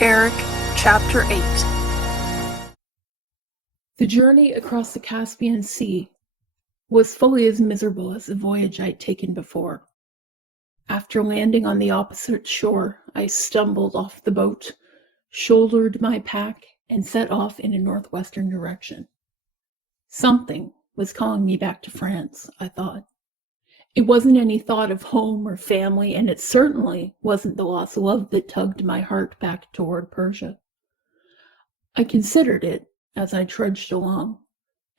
Erik, Chapter 8. The journey across the Caspian Sea was fully as miserable as the voyage I'd taken before. After landing on the opposite shore, I stumbled off the boat, shouldered my pack, and set off in a northwestern direction. Something was calling me back to France, I thought. It wasn't any thought of home or family, and it certainly wasn't the lost love that tugged my heart back toward Persia. I considered it as I trudged along,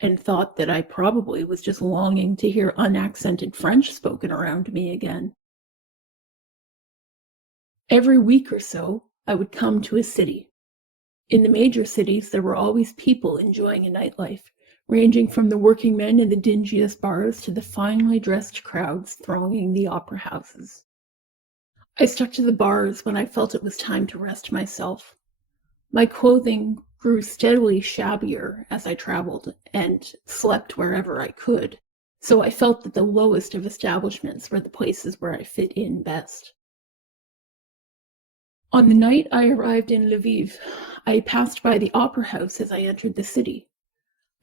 and thought that I probably was just longing to hear unaccented French spoken around me again. Every week or so, I would come to a city. In the major cities, there were always people enjoying a nightlife, ranging from the working men in the dingiest bars to the finely dressed crowds thronging the opera houses. I stuck to the bars when I felt it was time to rest myself. My clothing grew steadily shabbier as I traveled and slept wherever I could, so I felt that the lowest of establishments were the places where I fit in best. On the night I arrived in Lviv, I passed by the opera house as I entered the city.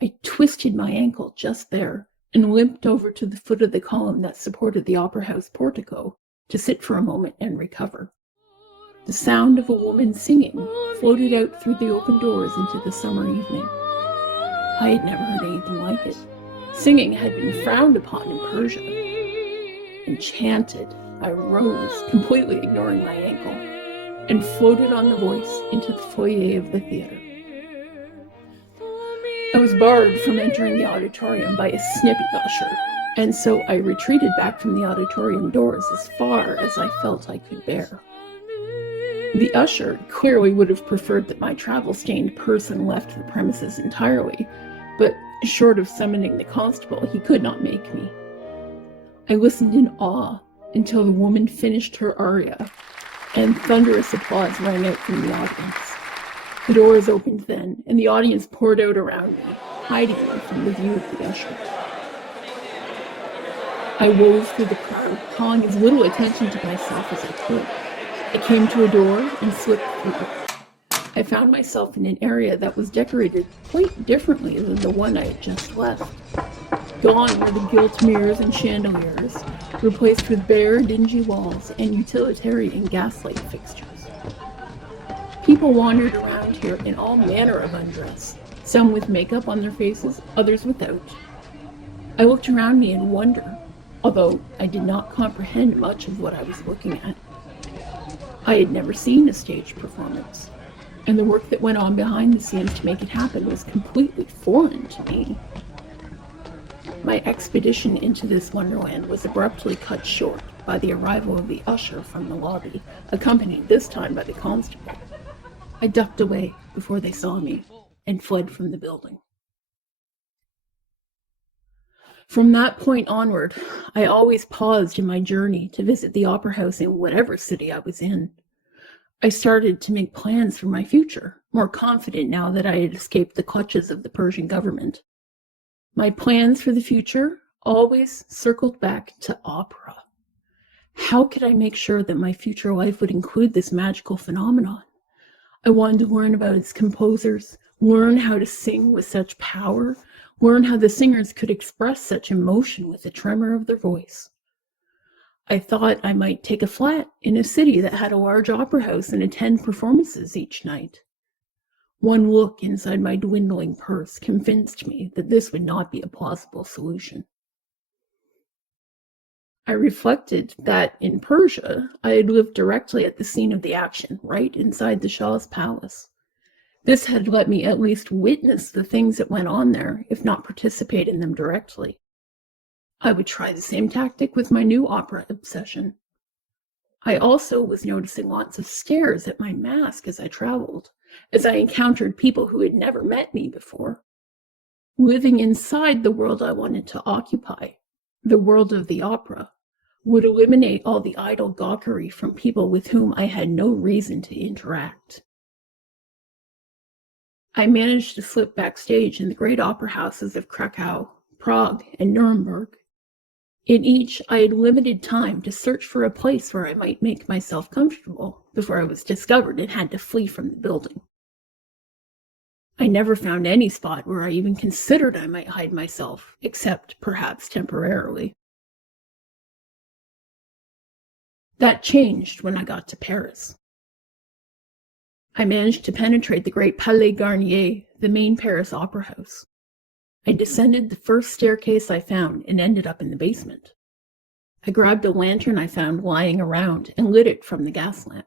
I twisted my ankle just there and limped over to the foot of the column that supported the opera house portico to sit for a moment and recover. The sound of a woman singing floated out through the open doors into the summer evening. I had never heard anything like it. Singing had been frowned upon in Persia. Enchanted, I rose, completely ignoring my ankle, and floated on the voice into the foyer of the theater. I was barred from entering the auditorium by a snippy usher, and so I retreated back from the auditorium doors as far as I felt I could bear. The usher clearly would have preferred that my travel-stained person left the premises entirely, but short of summoning the constable, he could not make me. I listened in awe until the woman finished her aria, and thunderous applause rang out from the audience. The doors opened then, and the audience poured out around me, hiding me from the view of the usher. I wove through the crowd, calling as little attention to myself as I could. I came to a door and slipped through it. I found myself in an area that was decorated quite differently than the one I had just left. Gone were the gilt mirrors and chandeliers, replaced with bare, dingy walls and utilitarian gaslight fixtures. People wandered around here in all manner of undress, some with makeup on their faces, others without. I looked around me in wonder, although I did not comprehend much of what I was looking at. I had never seen a stage performance, and the work that went on behind the scenes to make it happen was completely foreign to me. My expedition into this wonderland was abruptly cut short by the arrival of the usher from the lobby, accompanied this time by the constable. I ducked away before they saw me and fled from the building. From that point onward, I always paused in my journey to visit the opera house in whatever city I was in. I started to make plans for my future, more confident now that I had escaped the clutches of the Persian government. My plans for the future always circled back to opera. How could I make sure that my future life would include this magical phenomenon? I wanted to learn about its composers, learn how to sing with such power, learn how the singers could express such emotion with the tremor of their voice. I thought I might take a flat in a city that had a large opera house and attend performances each night. One look inside my dwindling purse convinced me that this would not be a plausible solution. I reflected that in Persia, I had lived directly at the scene of the action, right inside the Shah's palace. This had let me at least witness the things that went on there, if not participate in them directly. I would try the same tactic with my new opera obsession. I also was noticing lots of stares at my mask as I traveled, as I encountered people who had never met me before. Living inside the world I wanted to occupy, the world of the opera, would eliminate all the idle gawkery from people with whom I had no reason to interact. I managed to slip backstage in the great opera houses of Krakow, Prague, and Nuremberg. In each, I had limited time to search for a place where I might make myself comfortable, before I was discovered and had to flee from the building. I never found any spot where I even considered I might hide myself, except perhaps temporarily. That changed when I got to Paris. I managed to penetrate the great Palais Garnier, the main Paris opera house. I descended the first staircase I found and ended up in the basement. I grabbed a lantern I found lying around and lit it from the gas lamp.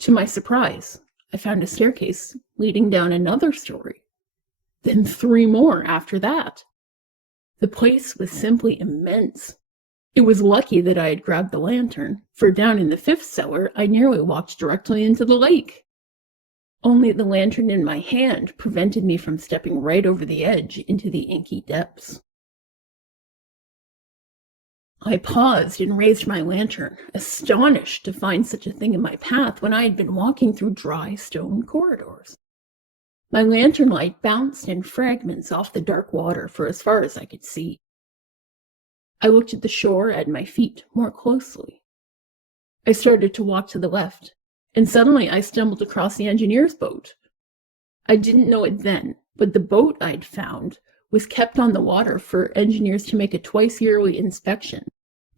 To my surprise, I found a staircase leading down another story, then 3 more after that. The place was simply immense. It was lucky that I had grabbed the lantern, for down in the 5th cellar, I nearly walked directly into the lake. Only the lantern in my hand prevented me from stepping right over the edge into the inky depths. I paused and raised my lantern, astonished to find such a thing in my path when I had been walking through dry stone corridors. My lantern light bounced in fragments off the dark water for as far as I could see. I looked at the shore at my feet more closely. I started to walk to the left, and suddenly I stumbled across the engineer's boat. I didn't know it then, but the boat I'd found was kept on the water for engineers to make a twice-yearly inspection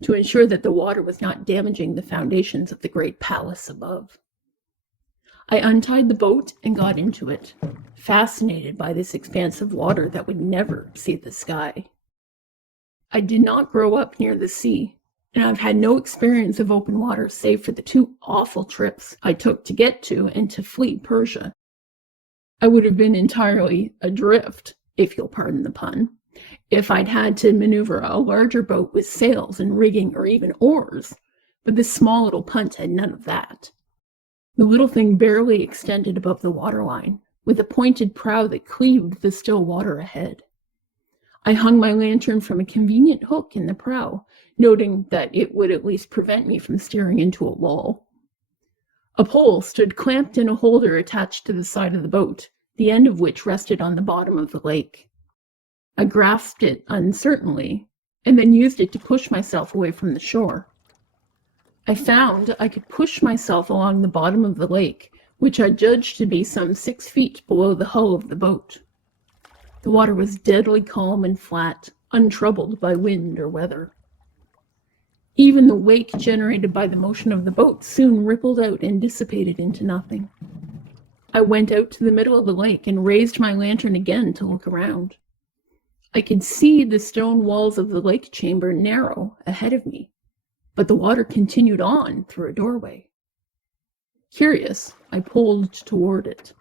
to ensure that the water was not damaging the foundations of the great palace above. I untied the boat and got into it, fascinated by this expanse of water that would never see the sky. I did not grow up near the sea, and I've had no experience of open water save for the 2 awful trips I took to get to and to flee Persia. I would have been entirely adrift, if you'll pardon the pun, if I'd had to maneuver a larger boat with sails and rigging or even oars, but this small little punt had none of that. The little thing barely extended above the waterline, with a pointed prow that cleaved the still water ahead. I hung my lantern from a convenient hook in the prow, noting that it would at least prevent me from steering into a wall. A pole stood clamped in a holder attached to the side of the boat, the end of which rested on the bottom of the lake. I grasped it uncertainly, and then used it to push myself away from the shore. I found I could push myself along the bottom of the lake, which I judged to be some 6 feet below the hull of the boat. The water was deadly calm and flat, untroubled by wind or weather. Even the wake generated by the motion of the boat soon rippled out and dissipated into nothing. I went out to the middle of the lake and raised my lantern again to look around. I could see the stone walls of the lake chamber narrow ahead of me, but the water continued on through a doorway. Curious, I pulled toward it.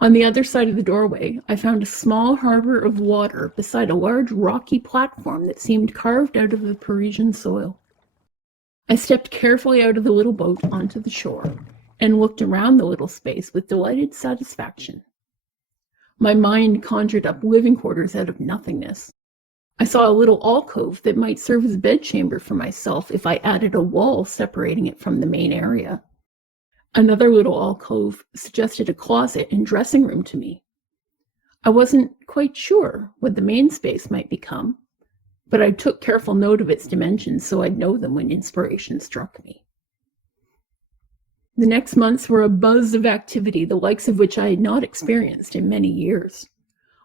On the other side of the doorway, I found a small harbor of water beside a large rocky platform that seemed carved out of the Parisian soil. I stepped carefully out of the little boat onto the shore and looked around the little space with delighted satisfaction. My mind conjured up living quarters out of nothingness. I saw a little alcove that might serve as a bedchamber for myself if I added a wall separating it from the main area. Another little alcove suggested a closet and dressing room to me. I wasn't quite sure what the main space might become, but I took careful note of its dimensions so I'd know them when inspiration struck me. The next months were a buzz of activity, the likes of which I had not experienced in many years.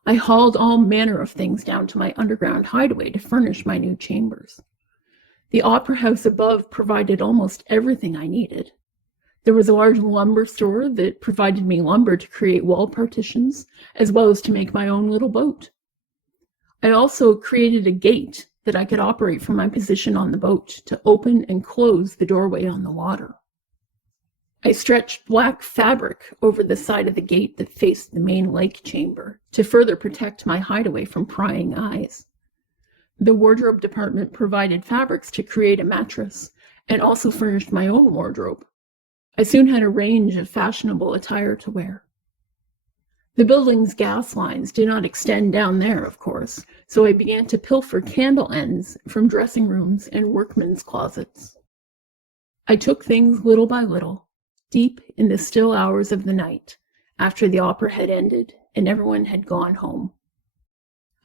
I hauled all manner of things down to my underground hideaway to furnish my new chambers. The opera house above provided almost everything I needed. There was a large lumber store that provided me lumber to create wall partitions, as well as to make my own little boat. I also created a gate that I could operate from my position on the boat to open and close the doorway on the water. I stretched black fabric over the side of the gate that faced the main lake chamber to further protect my hideaway from prying eyes. The wardrobe department provided fabrics to create a mattress and also furnished my own wardrobe. I soon had a range of fashionable attire to wear. The building's gas lines did not extend down there, of course, so I began to pilfer candle ends from dressing rooms and workmen's closets. I took things little by little, deep in the still hours of the night, after the opera had ended and everyone had gone home.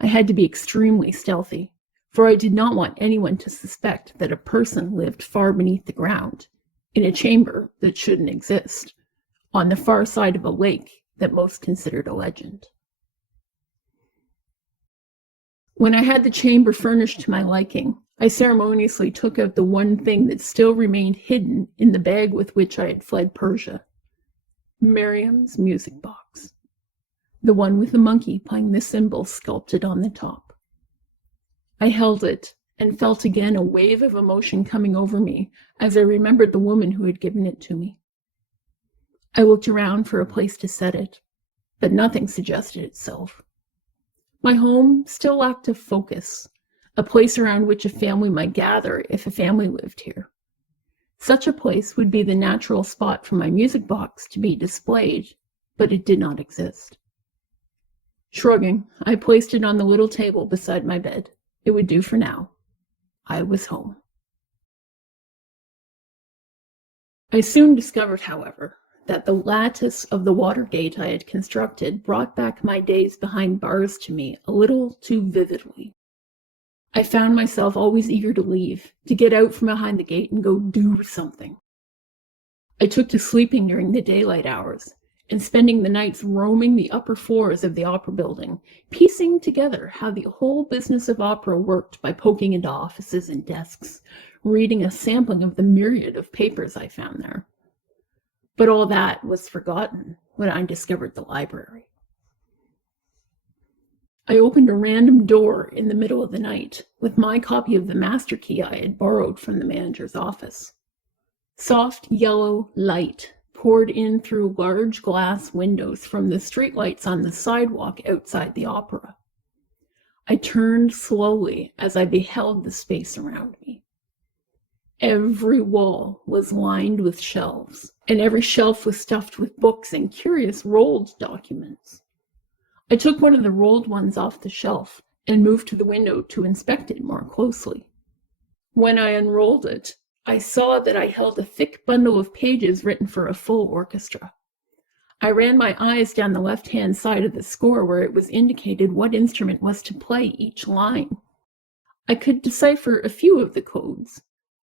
I had to be extremely stealthy, for I did not want anyone to suspect that a person lived far beneath the ground, in a chamber that shouldn't exist, on the far side of a lake that most considered a legend. When I had the chamber furnished to my liking, I ceremoniously took out the one thing that still remained hidden in the bag with which I had fled Persia. Miriam's music box, the one with the monkey playing the cymbal sculpted on the top. I held it and felt again a wave of emotion coming over me as I remembered the woman who had given it to me. I looked around for a place to set it, but nothing suggested itself. My home still lacked a focus, a place around which a family might gather if a family lived here. Such a place would be the natural spot for my music box to be displayed, but it did not exist. Shrugging, I placed it on the little table beside my bed. It would do for now. I was home. I soon discovered, however, that the lattice of the water gate I had constructed brought back my days behind bars to me a little too vividly. I found myself always eager to leave, to get out from behind the gate and go do something. I took to sleeping during the daylight hours and spending the nights roaming the upper floors of the opera building, piecing together how the whole business of opera worked by poking into offices and desks, reading a sampling of the myriad of papers I found there. But all that was forgotten when I discovered the library. I opened a random door in the middle of the night with my copy of the master key I had borrowed from the manager's office. Soft yellow light poured in through large glass windows from the streetlights on the sidewalk outside the opera. I turned slowly as I beheld the space around me. Every wall was lined with shelves, and every shelf was stuffed with books and curious rolled documents. I took one of the rolled ones off the shelf and moved to the window to inspect it more closely. When I unrolled it, I saw that I held a thick bundle of pages written for a full orchestra. I ran my eyes down the left-hand side of the score where it was indicated what instrument was to play each line. I could decipher a few of the codes.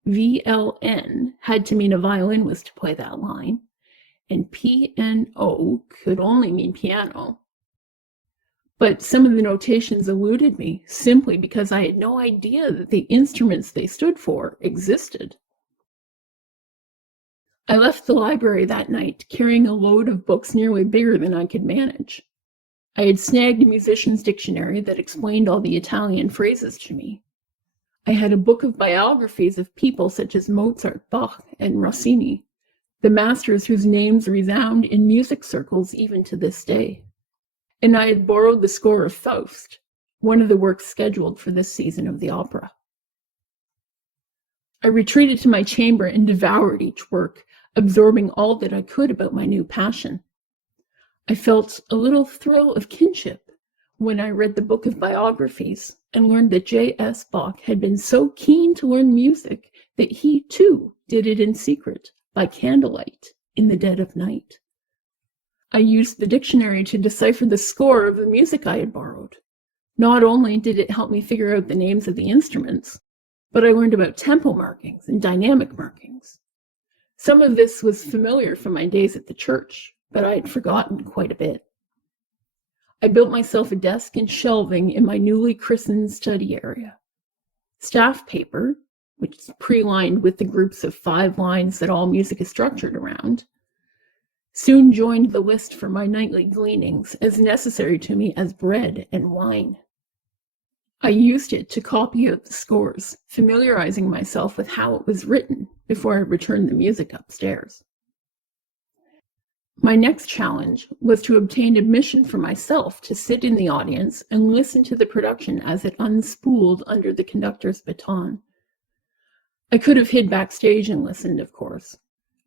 VLN had to mean a violin was to play that line, and PNO could only mean piano. But some of the notations eluded me simply because I had no idea that the instruments they stood for existed. I left the library that night carrying a load of books nearly bigger than I could manage. I had snagged a musician's dictionary that explained all the Italian phrases to me. I had a book of biographies of people such as Mozart, Bach, and Rossini, the masters whose names resound in music circles even to this day. And I had borrowed the score of Faust, one of the works scheduled for this season of the opera. I retreated to my chamber and devoured each work, absorbing all that I could about my new passion. I felt a little thrill of kinship when I read the book of biographies and learned that J.S. Bach had been so keen to learn music that he, too, did it in secret, by candlelight, in the dead of night. I used the dictionary to decipher the score of the music I had borrowed. Not only did it help me figure out the names of the instruments, but I learned about tempo markings and dynamic markings. Some of this was familiar from my days at the church, but I had forgotten quite a bit. I built myself a desk and shelving in my newly christened study area. Staff paper, which is pre-lined with the groups of 5 lines that all music is structured around, soon joined the list for my nightly gleanings, as necessary to me as bread and wine. I used it to copy out the scores, familiarizing myself with how it was written before I returned the music upstairs. My next challenge was to obtain admission for myself to sit in the audience and listen to the production as it unspooled under the conductor's baton. I could have hid backstage and listened, of course,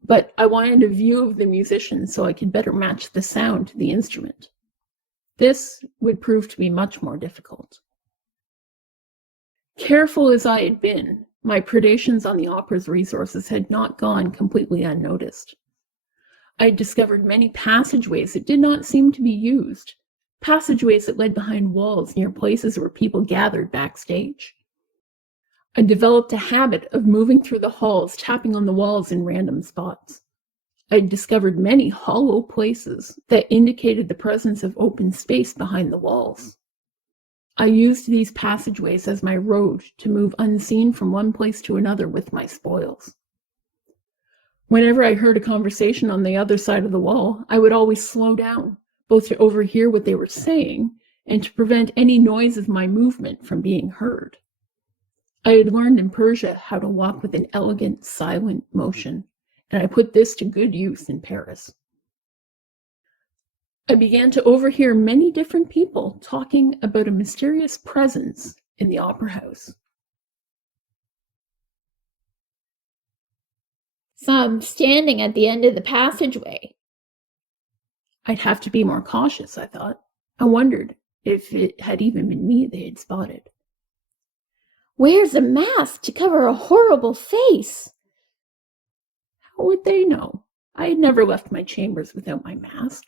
but I wanted a view of the musicians so I could better match the sound to the instrument. This would prove to be much more difficult. Careful as I had been, my predations on the opera's resources had not gone completely unnoticed. I had discovered many passageways that did not seem to be used, passageways that led behind walls near places where people gathered backstage. I developed a habit of moving through the halls, tapping on the walls in random spots. I had discovered many hollow places that indicated the presence of open space behind the walls. I used these passageways as my road to move unseen from one place to another with my spoils. Whenever I heard a conversation on the other side of the wall, I would always slow down, both to overhear what they were saying and to prevent any noise of my movement from being heard. I had learned in Persia how to walk with an elegant, silent motion, and I put this to good use in Paris. I began to overhear many different people talking about a mysterious presence in the opera house. Some standing at the end of the passageway. I'd have to be more cautious, I thought. I wondered if it had even been me they had spotted. Wears a mask to cover a horrible face. How would they know? I had never left my chambers without my mask.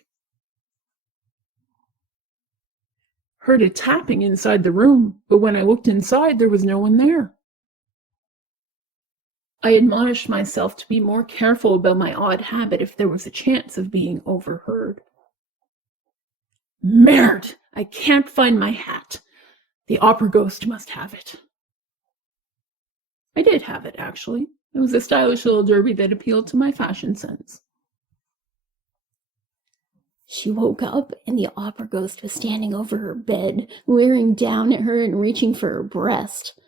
Heard a tapping inside the room, but when I looked inside, there was no one there. I admonished myself to be more careful about my odd habit if there was a chance of being overheard. Merde! I can't find my hat. The opera ghost must have it. I did have it, actually. It was a stylish little derby that appealed to my fashion sense. She woke up and the opera ghost was standing over her bed, leering down at her and reaching for her breast.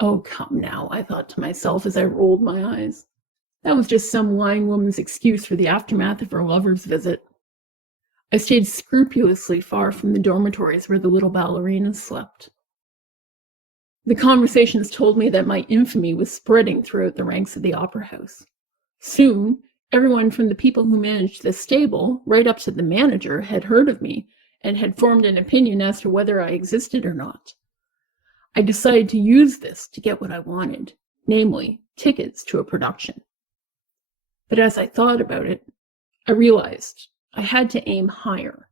Oh, come now, I thought to myself as I rolled my eyes. That was just some lying woman's excuse for the aftermath of her lover's visit. I stayed scrupulously far from the dormitories where the little ballerinas slept. The conversations told me that my infamy was spreading throughout the ranks of the opera house. Soon, everyone from the people who managed the stable, right up to the manager, had heard of me and had formed an opinion as to whether I existed or not. I decided to use this to get what I wanted, namely, tickets to a production. But as I thought about it, I realized I had to aim higher.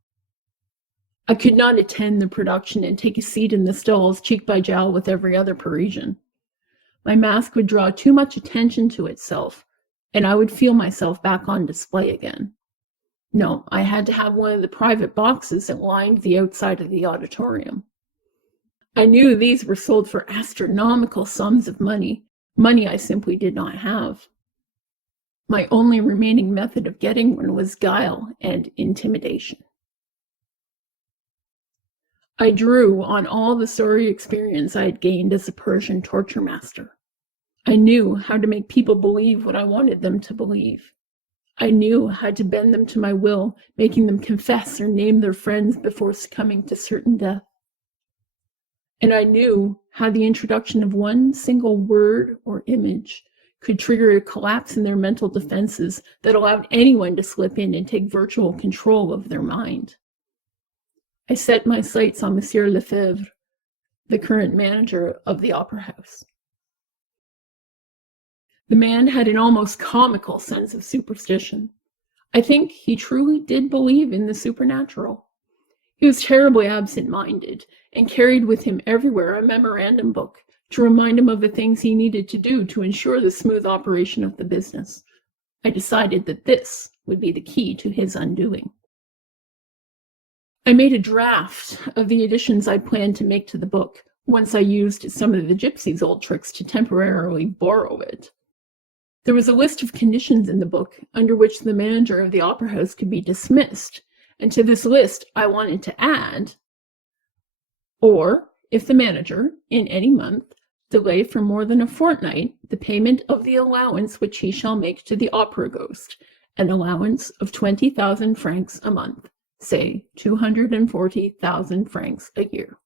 I could not attend the production and take a seat in the stalls cheek by jowl with every other Parisian. My mask would draw too much attention to itself, and I would feel myself back on display again. No, I had to have one of the private boxes that lined the outside of the auditorium. I knew these were sold for astronomical sums of money I simply did not have. My only remaining method of getting one was guile and intimidation. I drew on all the sorry experience I had gained as a Persian torture master. I knew how to make people believe what I wanted them to believe. I knew how to bend them to my will, making them confess or name their friends before succumbing to certain death. And I knew how the introduction of one single word or image could trigger a collapse in their mental defenses that allowed anyone to slip in and take virtual control of their mind. I set my sights on Monsieur Lefebvre, the current manager of the opera house. The man had an almost comical sense of superstition. I think he truly did believe in the supernatural. He was terribly absent-minded and carried with him everywhere a memorandum book to remind him of the things he needed to do to ensure the smooth operation of the business. I decided that this would be the key to his undoing. I made a draft of the additions I planned to make to the book once I used some of the gypsy's old tricks to temporarily borrow it. There was a list of conditions in the book under which the manager of the opera house could be dismissed, and to this list I wanted to add, or if the manager, in any month, delay for more than a fortnight the payment of the allowance which he shall make to the opera ghost, an allowance of 20,000 francs a month, say 240,000 francs a year.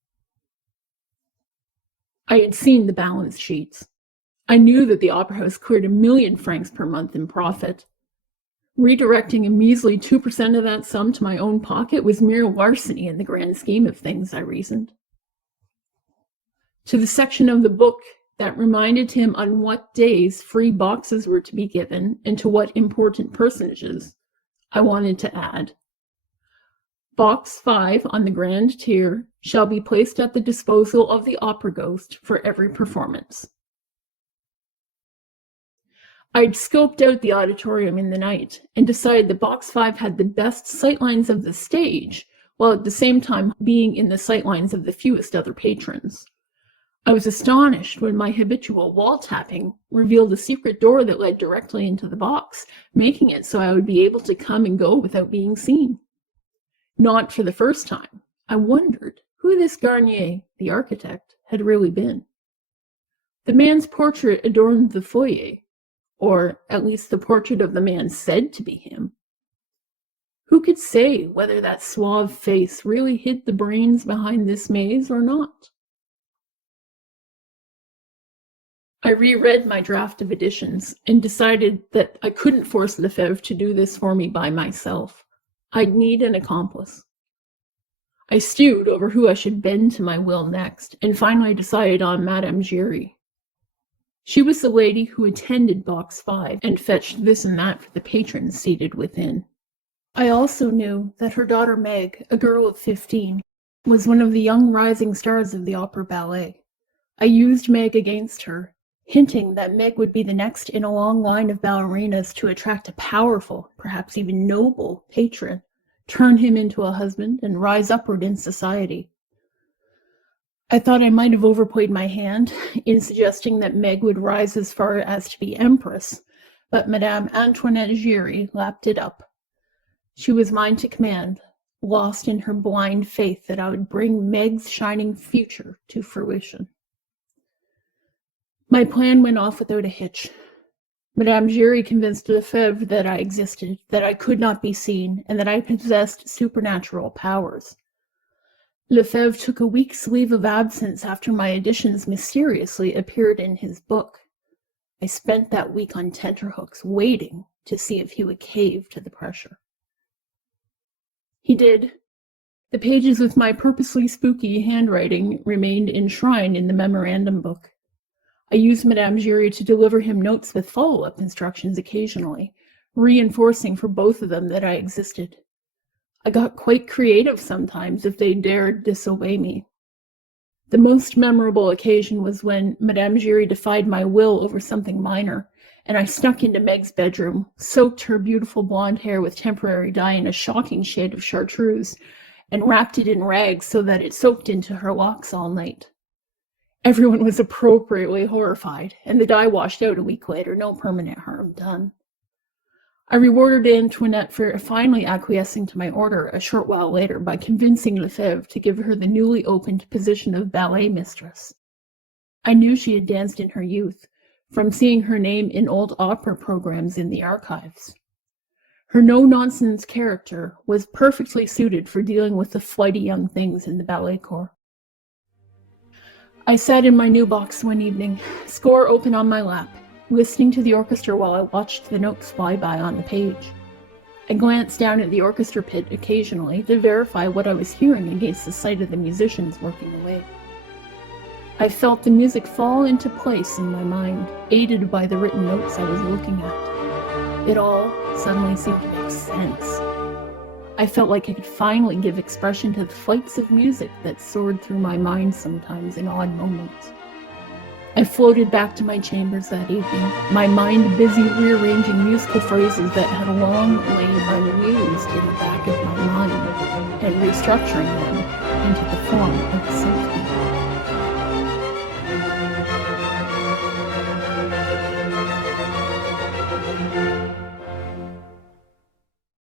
I had seen the balance sheets. I knew that the opera house cleared 1,000,000 francs per month in profit. Redirecting a measly 2% of that sum to my own pocket was mere larceny in the grand scheme of things, I reasoned. To the section of the book that reminded him on what days free boxes were to be given and to what important personages, I wanted to add, Box 5 on the grand tier shall be placed at the disposal of the opera ghost for every performance. I'd scoped out the auditorium in the night and decided that Box 5 had the best sightlines of the stage, while at the same time being in the sightlines of the fewest other patrons. I was astonished when my habitual wall tapping revealed a secret door that led directly into the box, making it so I would be able to come and go without being seen. Not for the first time, I wondered who this Garnier, the architect, had really been. The man's portrait adorned the foyer, or at least the portrait of the man said to be him. Who could say whether that suave face really hid the brains behind this maze or not? I reread my draft of editions and decided that I couldn't force Lefebvre to do this for me by myself. I'd need an accomplice. I stewed over who I should bend to my will next, and finally decided on Madame Giry. She was the lady who attended Box 5 and fetched this and that for the patrons seated within. I also knew that her daughter Meg, a girl of 15, was one of the young rising stars of the opera ballet. I used Meg against her, hinting that Meg would be the next in a long line of ballerinas to attract a powerful, perhaps even noble, patron, turn him into a husband, and rise upward in society. I thought I might have overplayed my hand in suggesting that Meg would rise as far as to be empress, but Madame Antoinette Giry lapped it up. She was mine to command, lost in her blind faith that I would bring Meg's shining future to fruition. My plan went off without a hitch. Madame Giry convinced Lefebvre that I existed, that I could not be seen, and that I possessed supernatural powers. Lefebvre took a week's leave of absence after my editions mysteriously appeared in his book. I spent that week on tenterhooks, waiting to see if he would cave to the pressure. He did. The pages with my purposely spooky handwriting remained enshrined in the memorandum book. I used Madame Giry to deliver him notes with follow-up instructions occasionally, reinforcing for both of them that I existed. I got quite creative sometimes if they dared disobey me. The most memorable occasion was when Madame Giry defied my will over something minor, and I snuck into Meg's bedroom, soaked her beautiful blonde hair with temporary dye in a shocking shade of chartreuse, and wrapped it in rags so that it soaked into her locks all night. Everyone was appropriately horrified, and the dye washed out a week later, no permanent harm done. I rewarded Antoinette for finally acquiescing to my order a short while later by convincing Lefebvre to give her the newly opened position of ballet mistress. I knew she had danced in her youth, from seeing her name in old opera programs in the archives. Her no-nonsense character was perfectly suited for dealing with the flighty young things in the ballet corps. I sat in my new box one evening, score open on my lap, listening to the orchestra while I watched the notes fly by on the page. I glanced down at the orchestra pit occasionally to verify what I was hearing against the sight of the musicians working away. I felt the music fall into place in my mind, aided by the written notes I was looking at. It all suddenly seemed to make sense. I felt like I could finally give expression to the flights of music that soared through my mind sometimes in odd moments. I floated back to my chambers that evening, my mind busy rearranging musical phrases that had long lain unused in the back of my mind, and restructuring them into the form of a symphony.